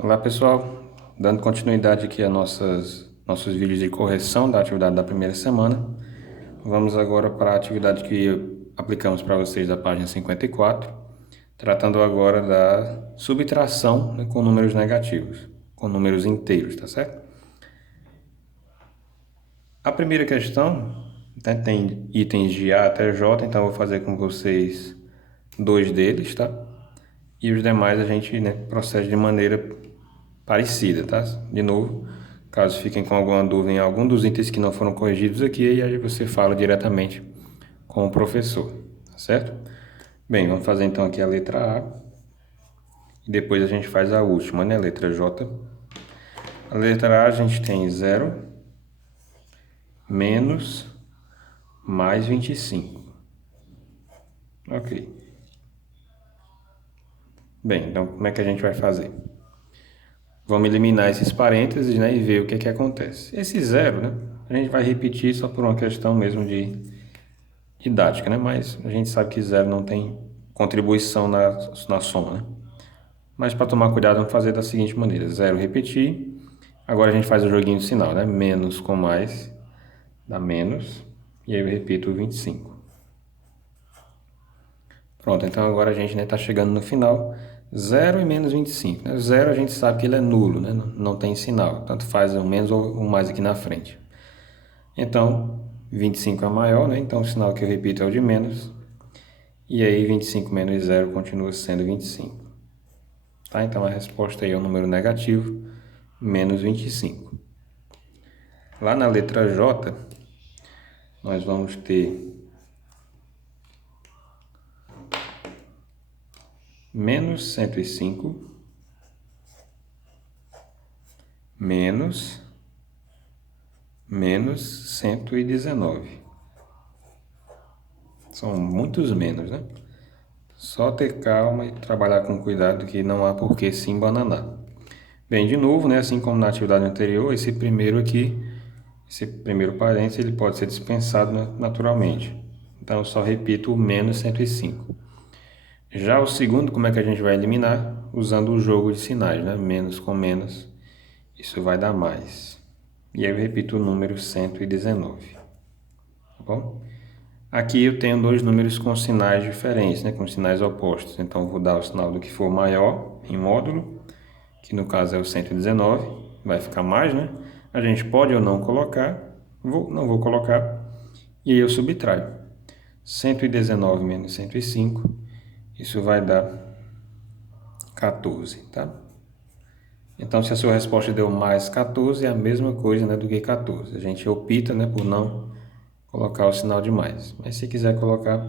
Olá pessoal, dando continuidade aqui a nossos vídeos de correção da atividade da primeira semana, vamos agora para a atividade que aplicamos para vocês da página 54, tratando agora da subtração, né, com números negativos, com números inteiros, tá certo? A primeira questão, né, tem itens de A até J, então eu vou fazer com vocês dois deles, tá? E os demais a gente, né, procede de maneira parecida, tá? De novo, caso fiquem com alguma dúvida em algum dos itens que não foram corrigidos aqui, aí você fala diretamente com o professor, tá certo? Bem, vamos fazer então aqui a letra A e depois a gente faz a última, né? A letra J. A letra A a gente tem 0 menos mais 25. Ok. Bem, então como é que a gente vai fazer? Vamos eliminar esses parênteses, né, e ver o que é que acontece. Esse zero, né, a gente vai repetir só por uma questão mesmo de didática, né? Mas a gente sabe que zero não tem contribuição na soma, né? Mas para tomar cuidado, vamos fazer da seguinte maneira: zero repetir. Agora a gente faz o joguinho de sinal, né? Menos com mais dá menos. E aí eu repito o 25. Pronto, então agora a gente está chegando no final. Zero e menos 25. Né? Zero a gente sabe que ele é nulo, né? Não tem sinal. Tanto faz o menos ou o mais aqui na frente. Então, 25 é maior, né? Então o sinal que eu repito é o de menos. E aí 25 menos 0 continua sendo 25. Tá? Então a resposta aí é o número negativo, menos 25. Lá na letra J, nós vamos ter menos 105 menos menos 119. São muitos menos, né? Só ter calma e trabalhar com cuidado que não há por que se embananar. Bem, de novo, né, assim como na atividade anterior, esse primeiro parênteses, ele pode ser dispensado, né, naturalmente. Então, eu só repito o menos 105. Já o segundo, como é que a gente vai eliminar? Usando o jogo de sinais, né? Menos com menos, isso vai dar mais. E aí eu repito o número 119. Tá bom? Aqui eu tenho dois números com sinais diferentes, né? Com sinais opostos. Então, eu vou dar o sinal do que for maior em módulo, que no caso é o 119, vai ficar mais, né? A gente pode ou não colocar, não vou colocar, e aí eu subtraio. 119 menos 105, isso vai dar 14, tá? Então, se a sua resposta deu mais 14, é a mesma coisa, né, do que 14. A gente opta, né, por não colocar o sinal de mais. Mas se quiser colocar,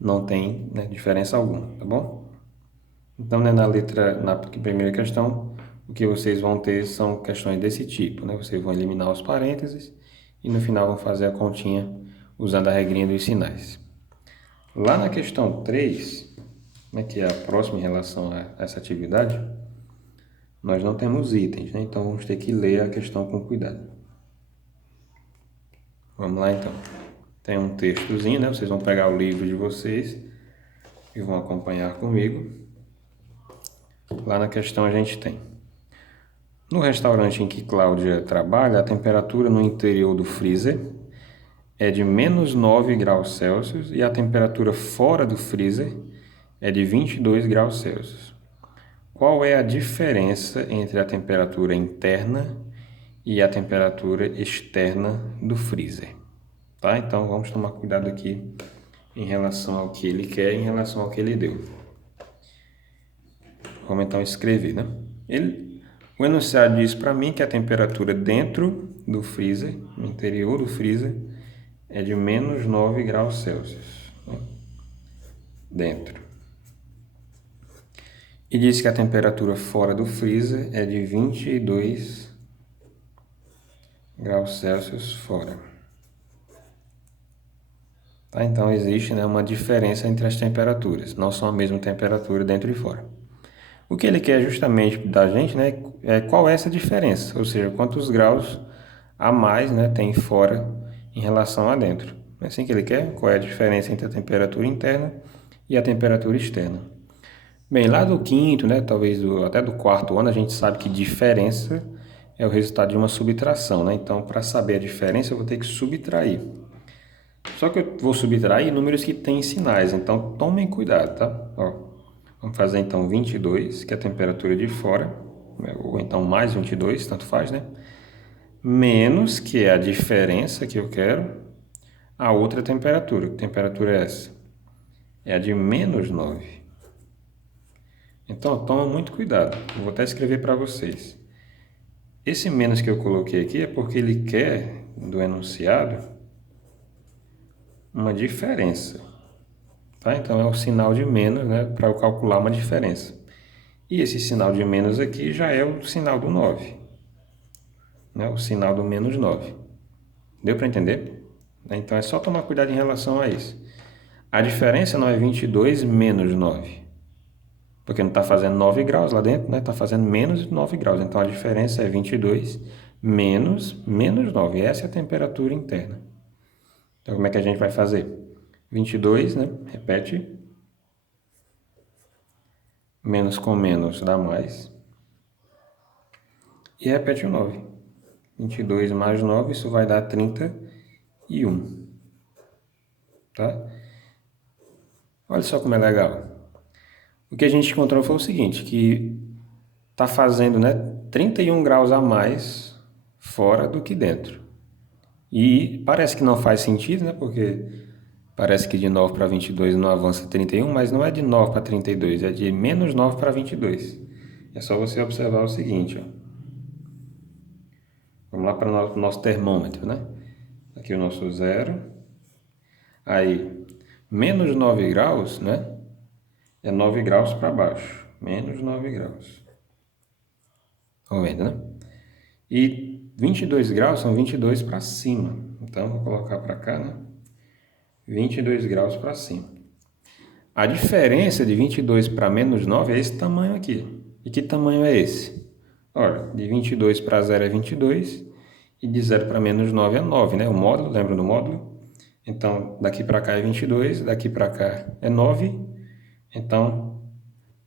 não tem, né, diferença alguma, tá bom? Então, né, na primeira questão, o que vocês vão ter são questões desse tipo, né? Vocês vão eliminar os parênteses e no final vão fazer a continha usando a regrinha dos sinais. Lá na questão 3, né, que é a próxima em relação a essa atividade, nós não temos itens, né? Então vamos ter que ler a questão com cuidado. Vamos lá então. Tem um textozinho, né? Vocês vão pegar o livro de vocês e vão acompanhar comigo. Lá na questão a gente tem: no restaurante em que Cláudia trabalha, a temperatura no interior do freezer é de menos 9 graus Celsius e a temperatura fora do freezer é de 22 graus Celsius. Qual é a diferença entre a temperatura interna e a temperatura externa do freezer? Tá? Então vamos tomar cuidado aqui em relação ao que ele quer e em relação ao que ele deu. Vamos então escrever, né? O enunciado diz para mim que a temperatura dentro do freezer, no interior do freezer, é de menos 9 graus Celsius. Né? Dentro. E diz que a temperatura fora do freezer é de 22 graus Celsius fora. Tá? Então existe, né, uma diferença entre as temperaturas, não são a mesma temperatura dentro e fora. O que ele quer justamente da gente, né, é qual é essa diferença, ou seja, quantos graus a mais, né, tem fora em relação a dentro. É assim que ele quer, qual é a diferença entre a temperatura interna e a temperatura externa. Bem, lá do quinto, né, talvez até do quarto ano, a gente sabe que diferença é o resultado de uma subtração, né? Então, para saber a diferença, eu vou ter que subtrair. Só que eu vou subtrair números que têm sinais, então tomem cuidado, tá? Ó, vamos fazer então 22, que é a temperatura de fora, ou então mais 22, tanto faz, né? Menos, que é a diferença que eu quero, a outra temperatura. Que temperatura é essa? É a de menos 9. Então, toma muito cuidado. Eu vou até escrever para vocês. Esse menos que eu coloquei aqui é porque ele quer, do enunciado, uma diferença. Tá? Então, é o sinal de menos, né, para eu calcular uma diferença. E esse sinal de menos aqui já é o sinal do 9, né? O sinal do menos 9. Deu para entender? Então, é só tomar cuidado em relação a isso. A diferença não é 22 menos 9, porque não está fazendo 9 graus lá dentro, né? Está fazendo menos 9 graus. Então, a diferença é 22 menos 9. Essa é a temperatura interna. Então, como é que a gente vai fazer? 22, né? Repete. Menos com menos dá mais. E repete o 9. 22 mais 9, isso vai dar 31. Tá? Olha só como é legal. O que a gente encontrou foi o seguinte, que está fazendo, né, 31 graus a mais fora do que dentro. E parece que não faz sentido, né? Porque parece que de 9 para 22 não avança 31, mas não é de 9 para 32, é de menos 9 para 22. É só você observar o seguinte, ó. Vamos lá para o nosso termômetro, né? Aqui o nosso zero. Aí, menos 9 graus, né? É 9 graus para baixo. Menos 9 graus. Estão vendo, né? E 22 graus são 22 para cima. Então, vou colocar para cá, né? 22 graus para cima. A diferença de 22 para menos 9 é esse tamanho aqui. E que tamanho é esse? Olha, de 22 para 0 é 22 e de 0 para menos 9 é 9, né? O módulo, lembra do módulo? Então, daqui para cá é 22, daqui para cá é 9. Então,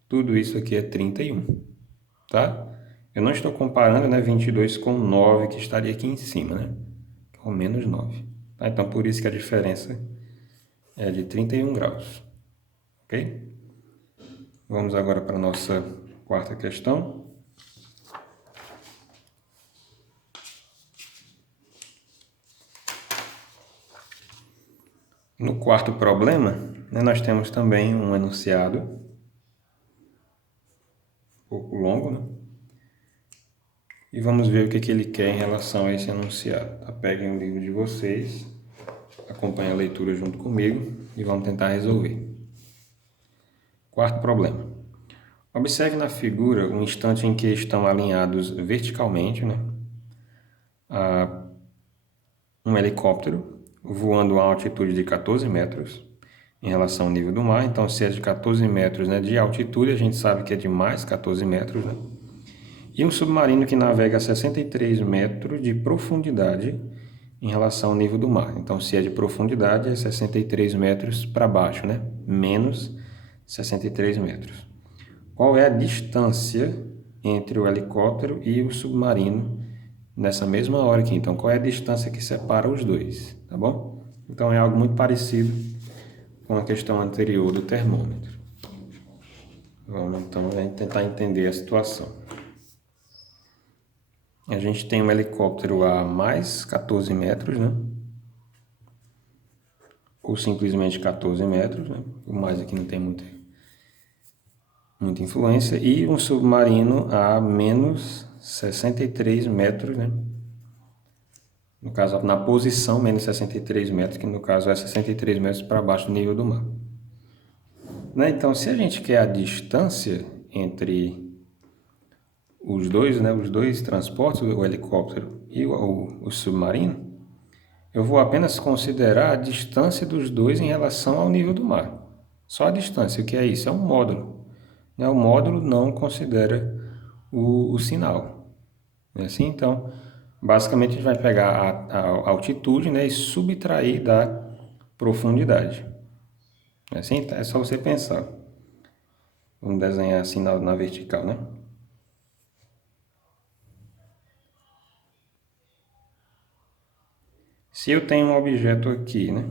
tudo isso aqui é 31, tá? Eu não estou comparando, né, 22 com 9, que estaria aqui em cima, né? Com menos 9. Tá? Então, por isso que a diferença é de 31 graus. Ok? Vamos agora para a nossa quarta questão. No quarto problema, né, nós temos também um enunciado, um pouco longo, né? E vamos ver o que ele quer em relação a esse enunciado. Tá? Peguem o livro de vocês, acompanhem a leitura junto comigo e vamos tentar resolver. Quarto problema. Observe na figura o instante em que estão alinhados verticalmente, né, um helicóptero voando a uma altitude de 14 metros em relação ao nível do mar. Então, se é de 14 metros, né, de altitude, a gente sabe que é de mais 14 metros, né? E um submarino que navega a 63 metros de profundidade em relação ao nível do mar. Então, se é de profundidade, é 63 metros para baixo, né? Menos 63 metros. Qual é a distância entre o helicóptero e o submarino nessa mesma hora aqui? Então, qual é a distância que separa os dois, tá bom? Então, é algo muito parecido com a questão anterior do termômetro. Vamos, então, tentar entender a situação. A gente tem um helicóptero a mais 14 metros, né? Ou simplesmente 14 metros, né? O mais aqui não tem muita influência. E um submarino a menos 63 metros, né? No caso, na posição menos 63 metros, que no caso é 63 metros para baixo do nível do mar. Né? Então, se a gente quer a distância entre os dois, né, os dois transportes, o helicóptero e o submarino, eu vou apenas considerar a distância dos dois em relação ao nível do mar. Só a distância, o que é isso? É um módulo. Né? O módulo não considera o sinal. Não é assim? Então, basicamente a gente vai pegar a altitude, né, e subtrair da profundidade. É assim? É só você pensar. Vamos desenhar assim na vertical, né? Se eu tenho um objeto aqui, né?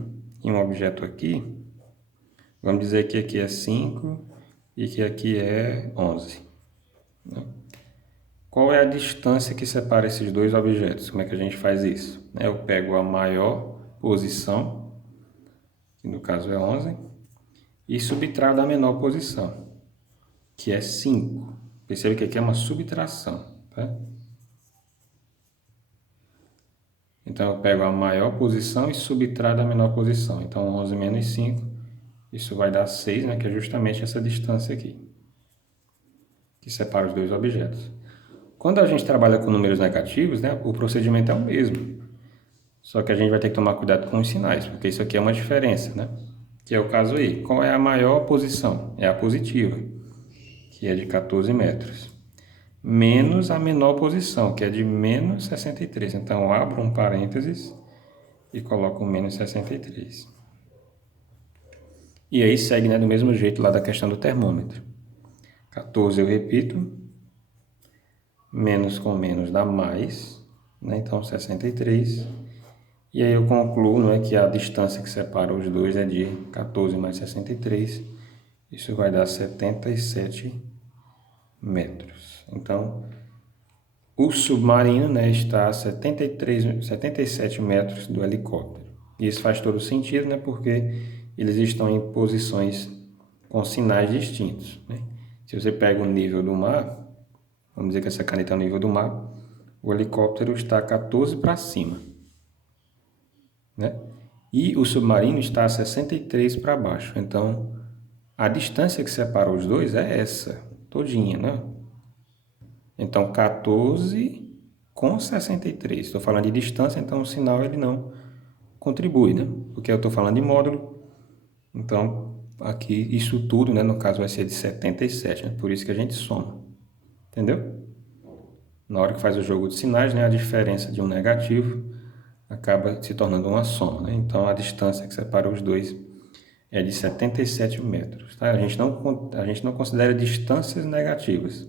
E um objeto aqui, vamos dizer que aqui é 5 e que aqui é 11. Né? Qual é a distância que separa esses dois objetos? Como é que a gente faz isso? Eu pego a maior posição, que no caso é 11, e subtraio da menor posição, que é 5. Percebe que aqui é uma subtração, tá? Então, eu pego a maior posição e subtraio da menor posição. Então, 11 menos 5, isso vai dar 6, né? Que é justamente essa distância aqui, que separa os dois objetos. Quando a gente trabalha com números negativos, né, o procedimento é o mesmo. Só que a gente vai ter que tomar cuidado com os sinais, porque isso aqui é uma diferença, né? Que é o caso aí. Qual é a maior posição? É a positiva, que é de 14 metros. Menos a menor posição, que é de menos 63. Então, eu abro um parênteses e coloco menos 63. E aí segue, né, do mesmo jeito lá da questão do termômetro. 14 eu repito, menos com menos dá mais, né? Então 63. E aí eu concluo, né, que a distância que separa os dois é de 14 mais 63. Isso vai dar 77 metros. Então, o submarino, né, está a 77 metros do helicóptero. E isso faz todo sentido, né, porque eles estão em posições com sinais distintos. Né? Se você pega o nível do mar, vamos dizer que essa caneta é o nível do mar, o helicóptero está 14 para cima. Né? E o submarino está a 63 para baixo. Então, a distância que separa os dois é essa, todinha, né? Então, 14 com 63. Estou falando de distância, então o sinal ele não contribui, né? Porque eu estou falando de módulo. Então, aqui, isso tudo, né, no caso, vai ser de 77, né? Por isso que a gente soma. Entendeu? Na hora que faz o jogo de sinais, né, a diferença de um negativo acaba se tornando uma soma, né? Então, a distância que separa os dois é de 77 metros. Tá? A gente não considera distâncias negativas.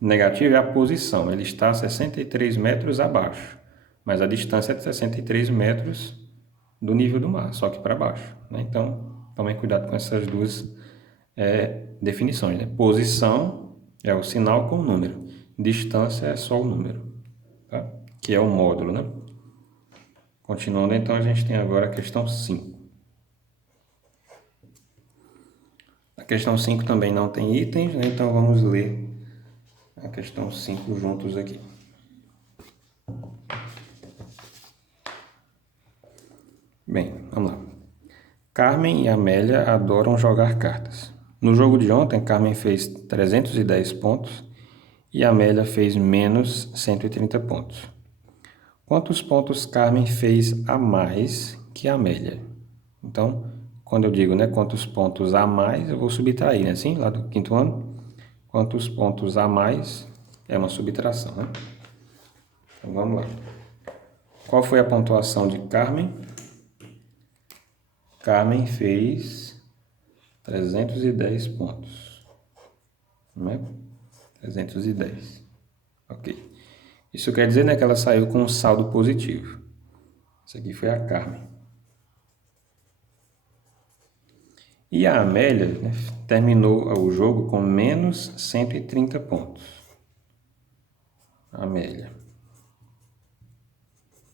Negativo é a posição, ele está a 63 metros abaixo, mas a distância é de 63 metros do nível do mar, só que para baixo. Né? Então, tomem cuidado com essas duas definições. Né? Posição é o sinal com o número, distância é só o número, tá? Que é o módulo. Né? Continuando, então, a gente tem agora a questão 5. A questão 5 também não tem itens, né? Então vamos ler a questão 5 juntos aqui. Bem, vamos lá. Carmen e Amélia adoram jogar cartas. No jogo de ontem, Carmen fez 310 pontos e Amélia fez menos 130 pontos. Quantos pontos Carmen fez a mais que Amélia? Então, quando eu digo, né, quantos pontos a mais, eu vou subtrair, né? Assim, lá do quinto ano. Quantos pontos a mais é uma subtração, né? Então, vamos lá. Qual foi a pontuação de Carmen? Carmen fez 310 pontos. Não é? 310. Ok. Isso quer dizer, né, que ela saiu com um saldo positivo. Isso aqui foi a Carmen. E a Amélia, né, terminou o jogo com menos 130 pontos. Amélia.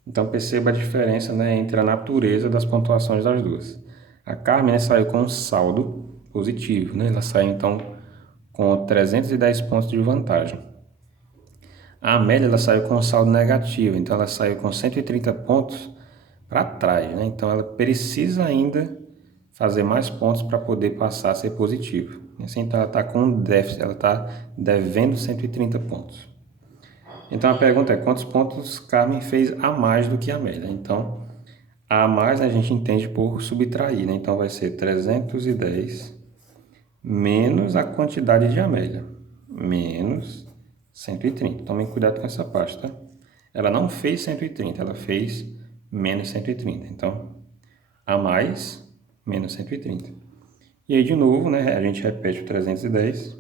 Então perceba a diferença, né, entre a natureza das pontuações das duas. A Carmen, né, saiu com um saldo positivo, né? Ela saiu então com 310 pontos de vantagem. A Amélia ela saiu com um saldo negativo, então ela saiu com 130 pontos para trás, né? Então ela precisa ainda fazer mais pontos para poder passar a ser positivo. Assim, então ela está com um déficit, ela está devendo 130 pontos. Então a pergunta é: quantos pontos Carmen fez a mais do que a Amélia? Então, a mais, né, a gente entende por subtrair, né? Então vai ser 310 menos a quantidade de Amélia, menos 130. Tomem cuidado com essa parte, tá? Ela não fez 130, ela fez menos 130. Então, a mais, menos 130. E aí, de novo, né, a gente repete o 310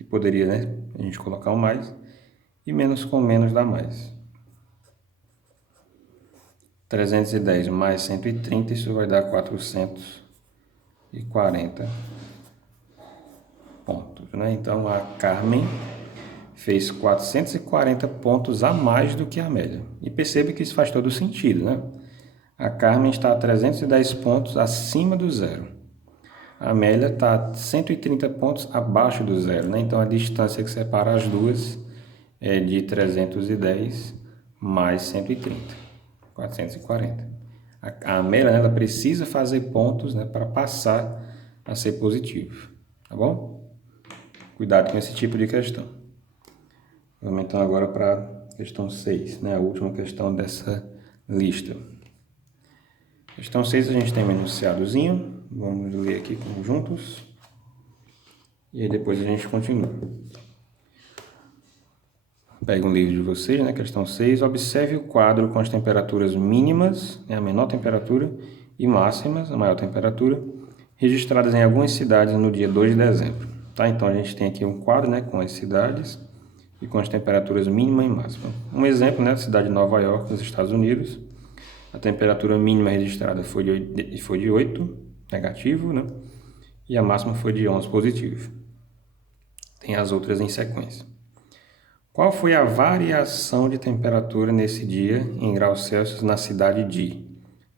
que poderia, né, a gente colocar um mais, e menos com menos dá mais. 310 mais 130, isso vai dar 440 pontos, né? Então, a Carmen fez 440 pontos a mais do que a Amélia. E perceba que isso faz todo sentido, né? A Carmen está a 310 pontos acima do zero. A Amélia está a 130 pontos abaixo do zero, né? Então, a distância que separa as duas é de 310 mais 130, 440. A Amélia, né, ela precisa fazer pontos, né, para passar a ser positivo, tá bom? Cuidado com esse tipo de questão. Vamos então agora para a questão 6, né, a última questão dessa lista. Questão 6 a gente tem um enunciadozinho, vamos ler aqui juntos e aí depois a gente continua. Pega um livro de vocês, né? Questão 6. Observe o quadro com as temperaturas mínimas, né, a menor temperatura, e máximas, a maior temperatura, registradas em algumas cidades no dia 2 de dezembro. Tá? Então, a gente tem aqui um quadro, né, com as cidades e com as temperaturas mínima e máxima. Um exemplo, né, da cidade de Nova York, nos Estados Unidos. A temperatura mínima registrada foi de 8, negativo, né? E a máxima foi de 11, positivo. Tem as outras em sequência. Qual foi a variação de temperatura nesse dia em graus Celsius na cidade de?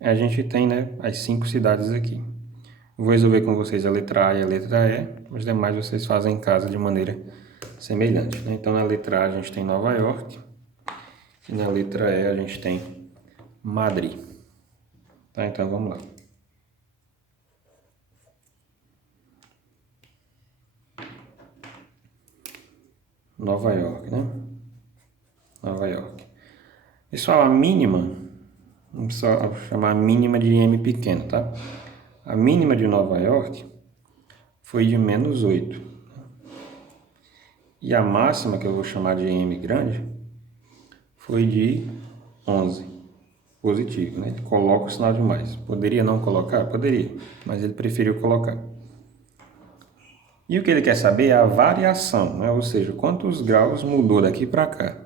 A gente tem, né, as 5 cidades aqui. Vou resolver com vocês a letra A e a letra E, os demais vocês fazem em casa de maneira semelhante, né? Então, na letra A a gente tem Nova York e na letra E a gente tem Madrid. Tá? Então, vamos lá. Nova York, né? Nova York. Pessoal, a mínima, vamos só chamar a mínima de M pequeno, tá? A mínima de Nova York foi de menos 8. E a máxima, que eu vou chamar de M grande, foi de 11. Positivo, né? Ele coloca o sinal de mais. Poderia não colocar? Poderia, mas ele preferiu colocar. E o que ele quer saber é a variação, né? Ou seja, quantos graus mudou daqui para cá.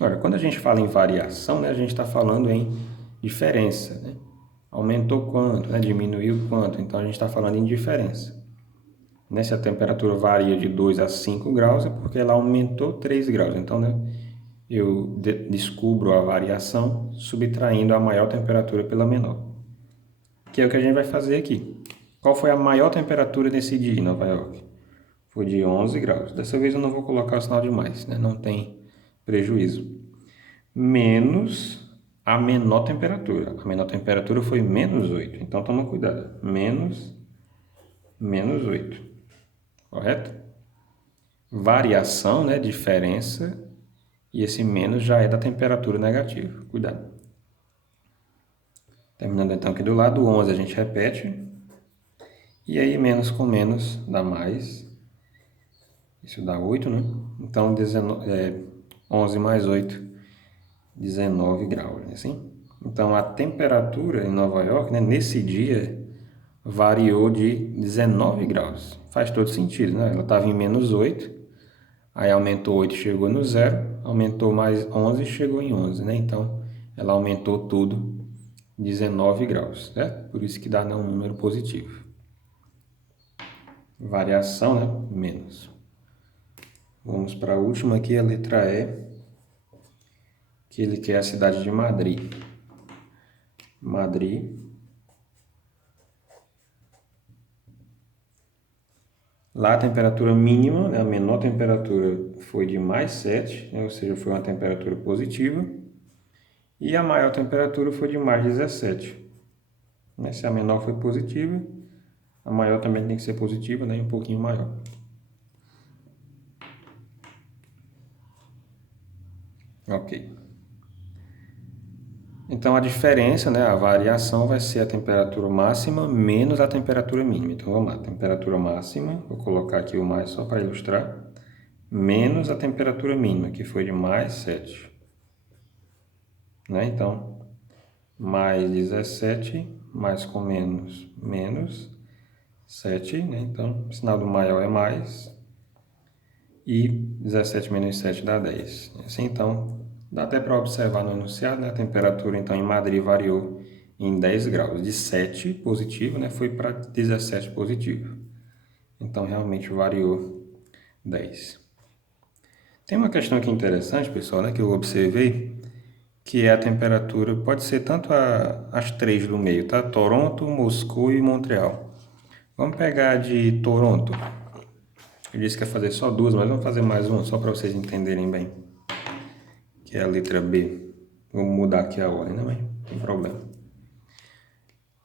Ora, quando a gente fala em variação, né, a gente está falando em diferença, né? Aumentou quanto, né? Diminuiu quanto, então a gente está falando em diferença. Né? Se a temperatura varia de 2 a 5 graus, é porque ela aumentou 3 graus. Então, né, eu descubro a variação subtraindo a maior temperatura pela menor. Que é o que a gente vai fazer aqui. Qual foi a maior temperatura nesse dia em Nova York? Foi de 11 graus. Dessa vez eu não vou colocar o sinal de mais, né? Não tem prejuízo. Menos a menor temperatura. A menor temperatura foi menos 8. Então, toma cuidado. Menos 8. Correto? Variação, né? Diferença. E esse menos já é da temperatura negativa. Cuidado. Terminando então aqui do lado, 11 a gente repete. E aí, menos com menos dá mais. Isso dá 8, né? Então, 11 mais 8, 19 graus, né? Assim? Então, a temperatura em Nova York, né, nesse dia, variou de 19 graus. Faz todo sentido, né? Ela estava em menos 8, aí aumentou 8, chegou no zero, aumentou mais 11, chegou em 11, né? Então, ela aumentou tudo 19 graus, certo? Por isso que dá um número positivo. Variação, né? Menos. Vamos para a última aqui, a letra E, que ele quer a cidade de Madrid. Madrid. Lá a temperatura mínima, né, a menor temperatura foi de mais 7, né, ou seja, foi uma temperatura positiva. E a maior temperatura foi de mais 17. Né, se a menor foi positiva, a maior também tem que ser positiva, né, e um pouquinho maior. Ok. Então, a diferença, né, a variação vai ser a temperatura máxima menos a temperatura mínima. Então, vamos lá. Temperatura máxima, vou colocar aqui o mais só para ilustrar, menos a temperatura mínima, que foi de mais 7. Né? Então, mais 17, mais com menos, menos 7. Né? Então, o sinal do maior é mais. e 17 menos 7 dá 10. Assim, então, dá até para observar no enunciado, né? A temperatura, então, em Madrid variou em 10 graus. De 7 positivo, né, foi para 17 positivo. Então, realmente variou 10. Tem uma questão aqui interessante, pessoal, né, que eu observei, que é a temperatura, pode ser tanto as três do meio, tá? Toronto, Moscou e Montreal. Vamos pegar de Toronto. Eu disse que ia fazer só duas, mas vamos fazer mais uma, só para vocês entenderem bem. Que é a letra B. Vou mudar aqui a ordem, né, mas não tem problema.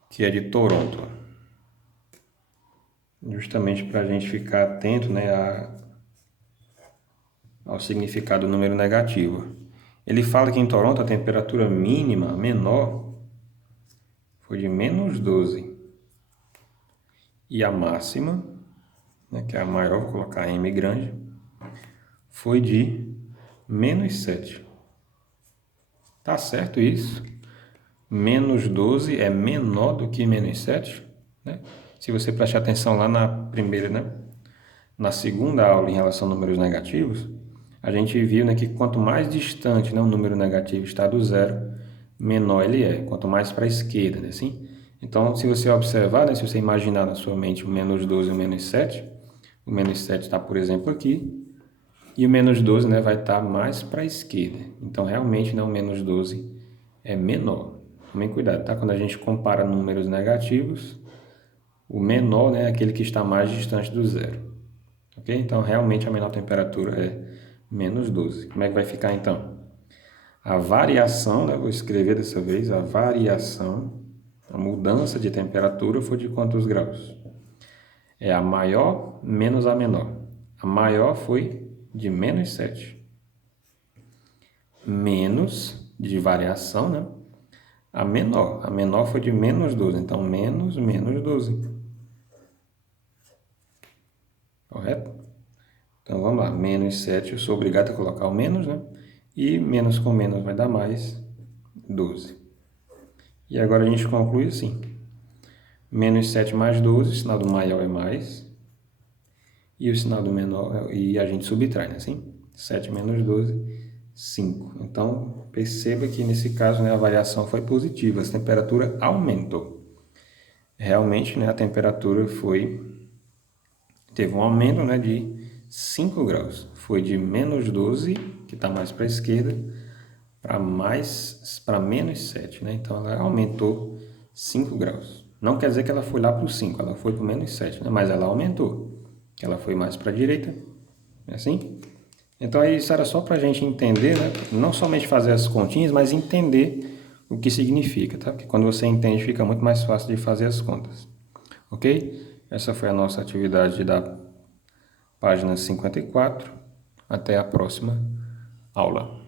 Que é de Toronto. Justamente para a gente ficar atento, né, ao significado do número negativo. Ele fala que em Toronto a temperatura mínima, menor, foi de menos 12. E a máxima, né, que é a maior, vou colocar M grande, foi de menos 7. Tá certo isso? Menos 12 é menor do que menos 7, né? Se você prestar atenção lá na primeira, né? Na segunda aula em relação a números negativos, a gente viu, né, que quanto mais distante, né, o número negativo está do zero, menor ele é. Quanto mais para a esquerda, né, assim? Então, se você observar, né, se você imaginar na sua mente o menos 12 e o menos 7 está, por exemplo, aqui, e o menos 12, né, vai estar mais para a esquerda. Então, realmente, né, o menos 12 é menor. Tomem cuidado, tá? Quando a gente compara números negativos, o menor, né, é aquele que está mais distante do zero. Ok? Então, realmente, a menor temperatura é menos 12. Como é que vai ficar, então? A variação, né, vou escrever dessa vez, a variação, a mudança de temperatura foi de quantos graus? É a maior menos a menor. A maior foi de menos 7. Menos de variação, né? A menor foi de menos 12. Então, menos 12. Correto? Então, vamos lá. Menos 7, eu sou obrigado a colocar o menos, né? E menos com menos vai dar mais 12. E agora a gente conclui assim. Menos 7 mais 12, o sinal do maior é mais. E o sinal do menor, e a gente subtrai, né? Assim? 7 menos 12, 5. Então, perceba que nesse caso, né, a variação foi positiva, a temperatura aumentou. Realmente, né, a temperatura teve um aumento, né, de 5 graus. Foi de menos 12, que está mais para a esquerda, para menos 7, né? Então, ela aumentou 5 graus. Não quer dizer que ela foi lá para o 5, ela foi para o menos 7, né? Mas ela aumentou. Ela foi mais para a direita, é assim? Então, isso era só para a gente entender, né? Não somente fazer as continhas, mas entender o que significa, tá? Porque quando você entende, fica muito mais fácil de fazer as contas. Ok? Essa foi a nossa atividade da página 54. Até a próxima aula.